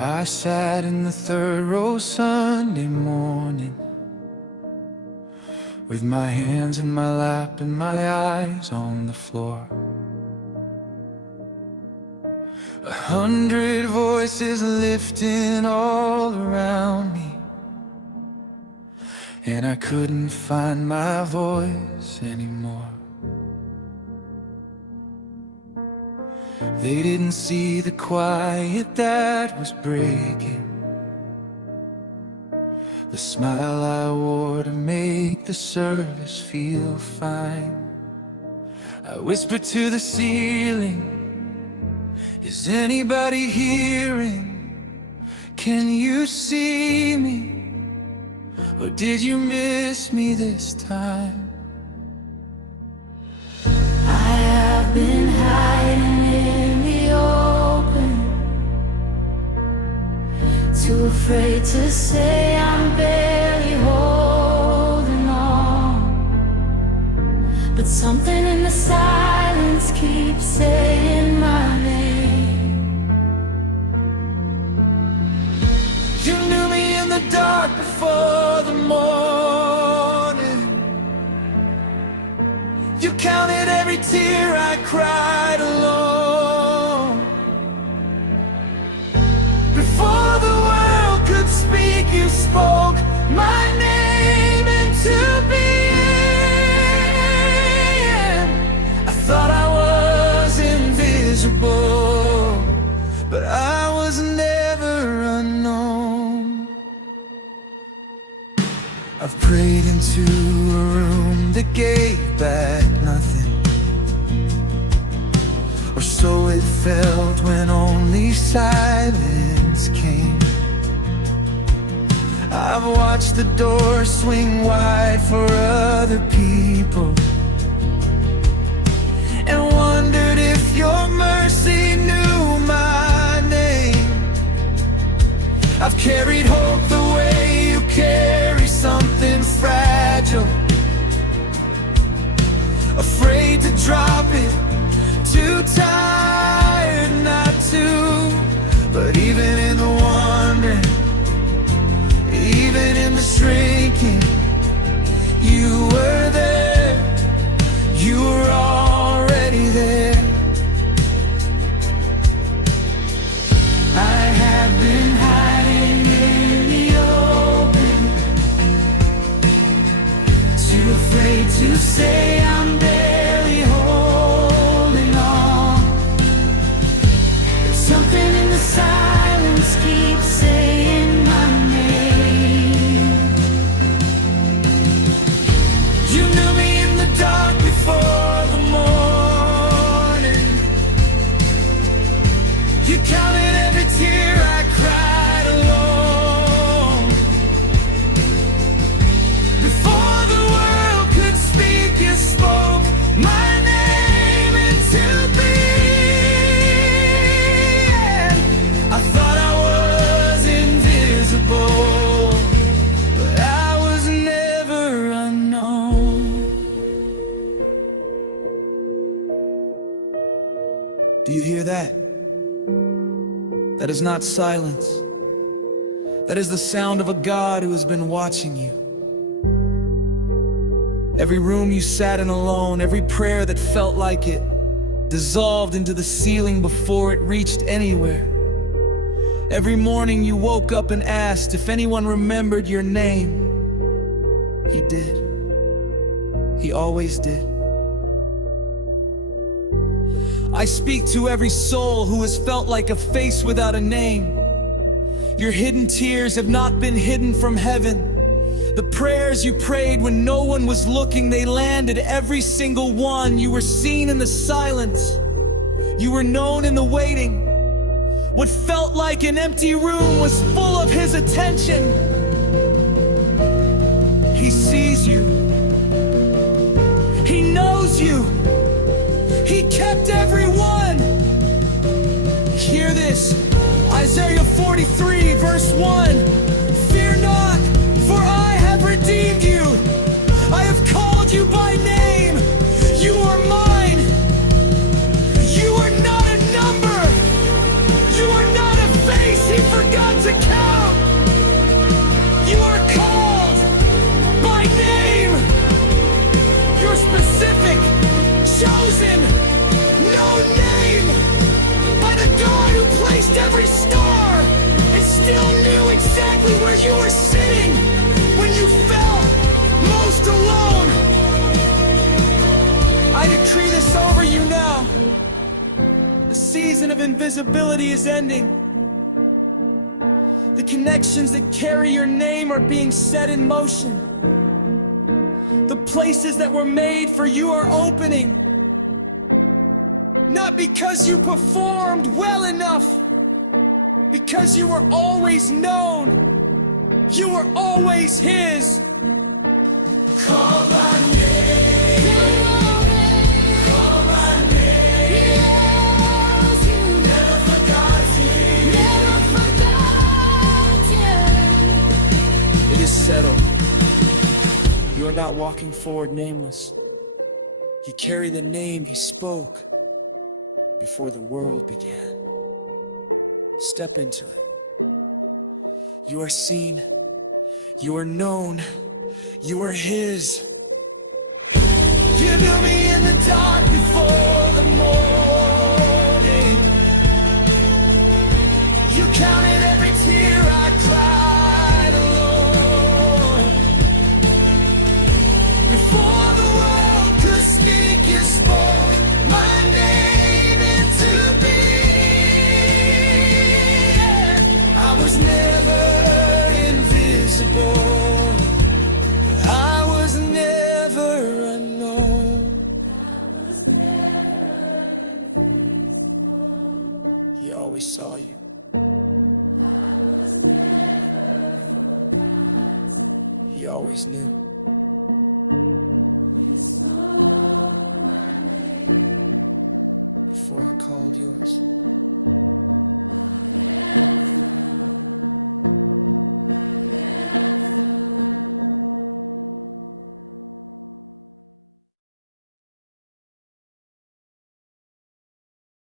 I sat in the third row Sunday morning, with my hands in my lap and my eyes on the floor. 100 voices lifting all around me, and I couldn't find my voice anymore. They didn't see the quiet that was breaking, the smile I wore to make the service feel fine. I whispered to the ceiling, is anybody hearing? Can you see me? Or did you miss me this time? I have been hiding in the open, too afraid to say I'm barely holding on. But something in the silence keeps saying my name. You knew me in the dark before the morning. You counted every tear I cried alone. Before the world could speak, you spoke my name into being. I thought I was invisible, but I was never unknown. I've prayed into a room that gave back nothing, or so it felt when only silence came. I've watched the door swing wide for other people, and wondered if your mercy knew my name. I've carried hope the way you carry something fragile, afraid to drop it, too tired not to. But even in the wandering, even in the shrinking, you were there, you were already there. I have been hiding in the open, too afraid to say I'm barely holding on. But something in the silence keeps saying my name. You knew me in the dark before the morning. You counted every tear I cried alone. Before the world could speak, you spoke my name into being. I thought I was invisible, but I was never unknown. Do you hear that? That is not silence. That is the sound of a God who has been watching you. Every room you sat in alone, every prayer that felt like it dissolved into the ceiling before it reached anywhere. Every morning you woke up and asked if anyone remembered your name. He did. He always did. I speak to every soul who has felt like a face without a name. Your hidden tears have not been hidden from heaven. The prayers you prayed when no one was looking, they landed, every single one. You were seen in the silence. You were known in the waiting. What felt like an empty room was full of His attention. He sees you. He knows you. He kept everyone. Hear this, Isaiah 43 verse 1. Fear not, for I have redeemed you. I have called you by name. You are mine. You are not a number. You are not a face He forgot. exactly where you were sitting when you felt most alone. I decree this over you now. The season of invisibility is ending. The connections that carry your name are being set in motion. The places that were made for you are opening. Not because you performed well enough, because you were always known. You were always His. Call my name. Call my name. Yes, you never forgot you. Never forgot you. It is settled. You are not walking forward nameless. You carry the name He spoke before the world began. Step into it. You are seen. You are known. You are His. You knew me in the dark before the morning. You counted every tear I cried alone. Before the world could speak, you spoke my name into being. I was never invisible. I was never unknown. He always saw you. He always knew. Before I called yours.